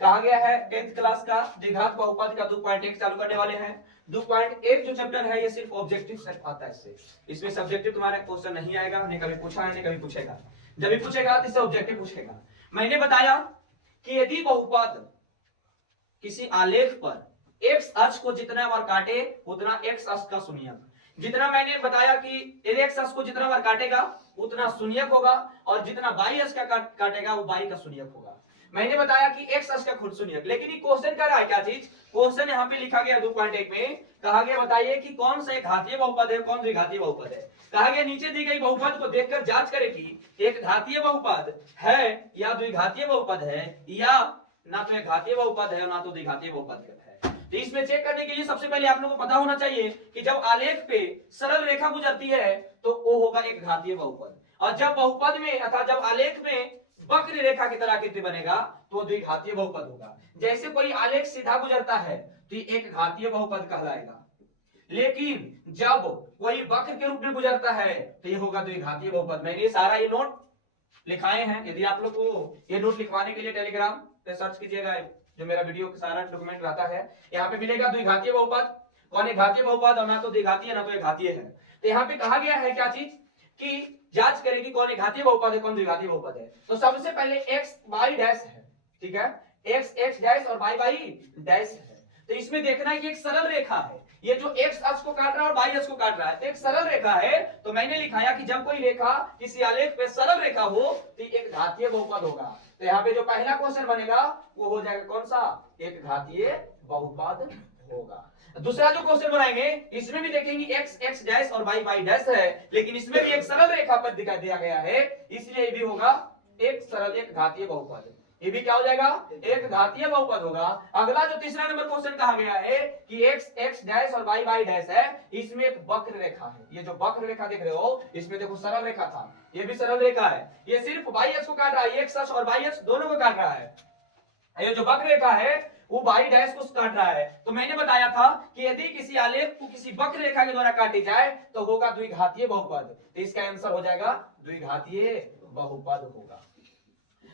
कहा गया है 10th क्लास का द्विघात बहुपद का 2.1 चालू करने वाले हैं। 2.1 जो चैप्टर है ये सिर्फ ऑब्जेक्टिव सेट आता है इससे, इसमें सब्जेक्टिव तुम्हारा क्वेश्चन नहीं आएगा, नहीं कभी पूछा है नहीं कभी पूछेगा, जब भी पूछेगा तो इससे ऑब्जेक्टिव पूछेगा। मैंने बताया कि यदि बहुपद किसी आलेख पर एक्स अक्ष को जितना बार काटे उतना एक्स अक्ष का शून्यक, जितना मैंने बताया कि यदि एक्स अक्ष को जितना बार काटेगा उतना शून्यक होगा और जितना वाई अक्ष का काटेगा वो वाई का शून्यक होगा। मैंने बताया कि एक्स अक्ष का खुद शून्यक, लेकिन ये क्वेश्चन कर रहा है क्या चीज, क्वेश्चन यहाँ पे लिखा गया 2.1 में कहा गया बताइए कि कौन सा एक घातीय बहुपद है कौन द्विघातीय बहुपद है। कहा गया नीचे दी गई बहुपद को देखकर जांच करें कि एक घातीय बहुपद है या द्विघातीय बहुपद है, या ना तो एक घातीय बहुपद है ना तो द्विघातीय बहुपद है। तो इसमें चेक करने के लिए सबसे पहले आप लोगों को पता होना चाहिए कि जब आलेख पे सरल रेखा गुजरती है तो वो होगा एक घातीय बहुपद, और जब बहुपद में अर्थात जब आलेख में वक्र रेखा की तरह आकृति बनेगा तो द्विघातीय बहुपद होगा। जैसे कोई आलेख सीधा गुजरता है तो एक घातीय बहुपद कहलाएगा, लेकिन जब कोई वक्र के रूप में गुजरता है तो ये होगा द्विघातीय बहुपद। मैंने सारा ये नोट लिखाए हैं, यदि आप लोग को ये नोट लिखवाने के लिए टेलीग्राम पे सर्च कीजिएगा, जो मेरा वीडियो का सारा डॉक्यूमेंट रहता है यहाँ पे मिलेगा द्विघातीय बहुपद, कौन है घातीय बहुपद, और ना तो द्विघातीय ना तो एक घातीय है। तो यहाँ पे कहा गया है क्या चीज कि जांच करेगी कौन एक घातीय बहुपद है कौन द्विघातीय बहुपद है। तो सबसे पहले एक्स वाई डैश है, ठीक है, एक्स एक्स डैश और वाई वाई डैश है। तो इसमें देखना है कि एक सरल रेखा है, ये जो एक्स अक्ष को काट रहा है और वाई अक्ष को काट रहा है, तो एक सरल रेखा है। तो मैंने लिखाया कि जब कोई रेखा किसी आलेख पे सरल रेखा हो तो एक घातीय बहुपद होगा। तो यहाँ पे जो पहला क्वेश्चन बनेगा वो हो जाएगा कौन सा, एक घातीय बहुपद होगा। दूसरा जो क्वेश्चन बनाएंगे इसमें भी देखेंगे एक्स एक्स डैश और वाई वाई डैश है, लेकिन इसमें भी एक सरल रेखा पर दिखा दिया गया है, इसलिए ये भी होगा एक सरल एक घातीय बहुपद। ये भी क्या हो जाएगा, एक घातीय बहुपद होगा। अगला जो तीसरा नंबर क्वेश्चन कहा गया है कि एक्स एक्स डैश और वाई वाई डैश है, इसमें एक वक्र रेखा है। ये जो वक्र रेखा देख रहे हो इसमें देखो सरल रेखा था, ये भी सरल रेखा है, ये सिर्फ वाई अक्ष को काट रहा है, एक्स अक्ष और वाई अक्ष दोनों को काट रहा है। ये जो वक्र रेखा है वो वाई डैश को काट रहा है। तो मैंने बताया था कि यदि किसी आलेख को किसी वक्र रेखा के द्वारा काटी जाए तो होगा द्विघातीय बहुपद। तो इसका आंसर हो जाएगा द्विघातीय बहुपद होगा।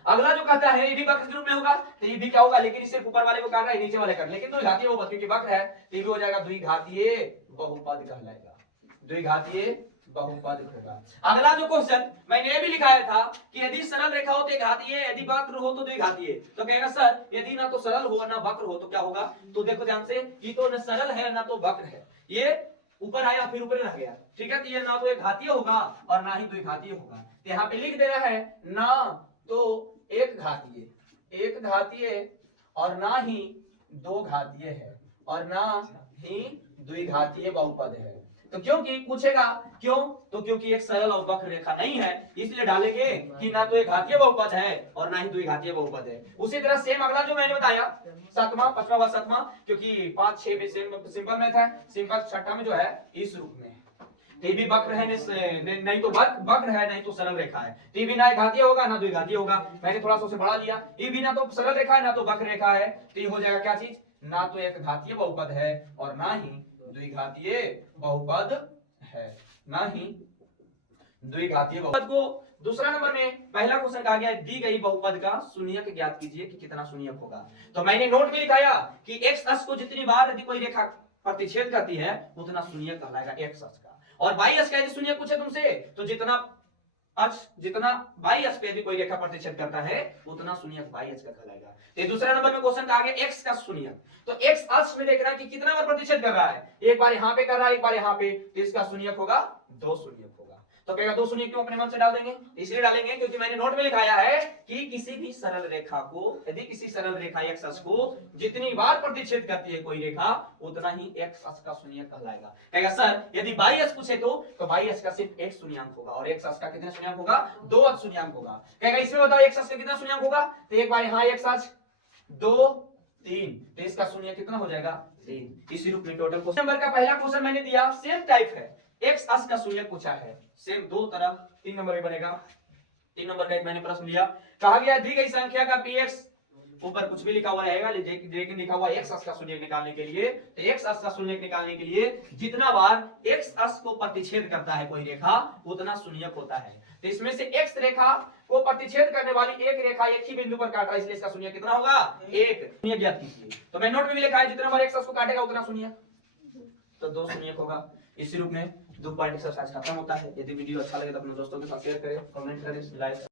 अगला जो कहता है ये भी वक्र के रूप में होगा, तो ये भी क्या होगा, लेकिन सिर्फ ऊपर वाले को काट रहा है नीचे वाले काट, लेकिन द्विघातीय बहुपद क्योंकि वक्र है, तो ये भी हो जाएगा द्विघातीय बहुपद कहलाएगा, द्विघातीय बहुपद होगा। अगला जो क्वेश्चन मैंने ये भी लिखाया था कि यदि सरल रेखा हो तो घातीय, यदि वक्र हो तो द्विघातीय। तो कहेगा सर यदि ना तो सरल हो ना वक्र हो तो क्या होगा, तो देखो ध्यान से, ये तो न सरल है ना तो वक्र है, ये ऊपर आया फिर ऊपर रह गया, ठीक है, तो ये ना तो एक घातीय होगा और ना ही द्विघातीय होगा। तो यहाँ पे लिख देना है ना तो एक घातीय और ना ही दो घातीय है और ना ही द्विघातीय बहुपद है। तो क्योंकि पूछेगा क्यों, तो क्योंकि एक सरल और वक्र रेखा नहीं है, इसलिए डालेंगे कि ना तो एक घातीय बहुपद है और ना ही द्विघातीय बहुपद है। उसी तरह सेम अगला जो मैंने बताया सातवां पांचवा व सातवां, क्योंकि 5 6 में सिंपल मैथ है, सिंपल छठा में जो है इस रूप में ये भी वक्र है नहीं तो वक्र है नहीं तो सरल रेखा है, तो ये भी ना घातीय होगा ना द्विघातीय होगा। मैंने थोड़ा सा उसे बढ़ा लिया, ये भी ना तो सरल रेखा है ना तो वक्र रेखा है, तो ये हो जाएगा क्या चीज, ना तो एक घातीय बहुपद है और ना ही द्विघातीय बहुपद है, ना ही द्विघातीय बहुपद को। दूसरा नंबर में पहला क्वेश्चन कहा गया दी गई बहुपद का शून्यक ज्ञात कीजिए कि कितना शून्यक होगा। तो मैंने नोट में लिखाया कि एक्स अक्ष को जितनी बार यदि कोई रेखा प्रतिच्छेद करती है उतना शून्यक कहलाएगा एक्स अक्ष का, और वाई अक्ष का यदि शून्यक पूछे तुमसे तो जितना वाई अक्ष पे यदि कोई रेखा प्रतिच्छेद करता है उतना शून्यक वाई अक्ष का कहलाएगा। तो दूसरा नंबर में क्वेश्चन कहा गया एक्स का शून्यक, तो एक्स अक्ष में देखना कि कितना बार प्रतिच्छेद कर रहा है, एक बार यहाँ पे कर रहा है एक बार यहाँ पे, तो इसका शून्यक होगा 2 शून्यक होगा। तो कहेगा 2 शून्यक क्यों अपने मन से डाल देंगे, इसलिए डालेंगे क्योंकि मैंने नोट में लिखाया है कि किसी भी सरल रेखा को यदि किसी सरल रेखा एक्स अक्ष को जितनी बार प्रतिच्छेद करती है कोई रेखा उतना ही एक्स अक्ष का शून्यक कहलाएगा। कहेगा सर यदि वाई अक्ष पूछे तो वाई अक्ष का सिर्फ एक शून्यक होगा और एक्स अक्ष का कितना शून्यक होगा, 2 अक्ष शून्यक होगा। कहेगा इसमें बताओ एक्स अक्ष का कितना शून्यक होगा, तो एक बार यहाँ एक्स अक्ष 2 3, तो इसका शून्यक कितना हो जाएगा 3। इसी रूप में टोटल क्वेश्चन नंबर का पहला क्वेश्चन मैंने दिया सेम टाइप है, एक्स अक्ष का शून्यक पूछा है, सेम दो तरफ 3 नंबर में बनेगा। 3 नंबर का एक मैंने प्रश्न लिया, कहा गया दी गई संख्या का पीएक्स, ऊपर कुछ भी लिखा हुआ रहेगा लेकिन लिखा हुआ एक्स अक्ष का शून्यक निकालने के लिए, तो एक्स अक्ष का शून्यक निकालने के लिए जितना बार एक्स अक्ष को प्रतिच्छेद करता है कोई रेखा उतना शून्यक होता है। तो इसमें से एक्स रेखा को प्रतिच्छेद करने वाली एक रेखा एक ही बिंदु पर काट रहा है, इसलिए इसका शून्य कितना होगा? 1 शून्य ज्ञात कीजिए। तो मैं नोट में भी लिखा है जितना बार x उसको काटेगा उतना शून्य, तो 2 शून्य होगा। इसी रूप में 2 पॉइंट एक्सरसाइज खत्म होता है। यदि वीडियो अच्छा लगे तो अपने दोस्तों के साथ शेयर करें, कमेंट करें, लाइक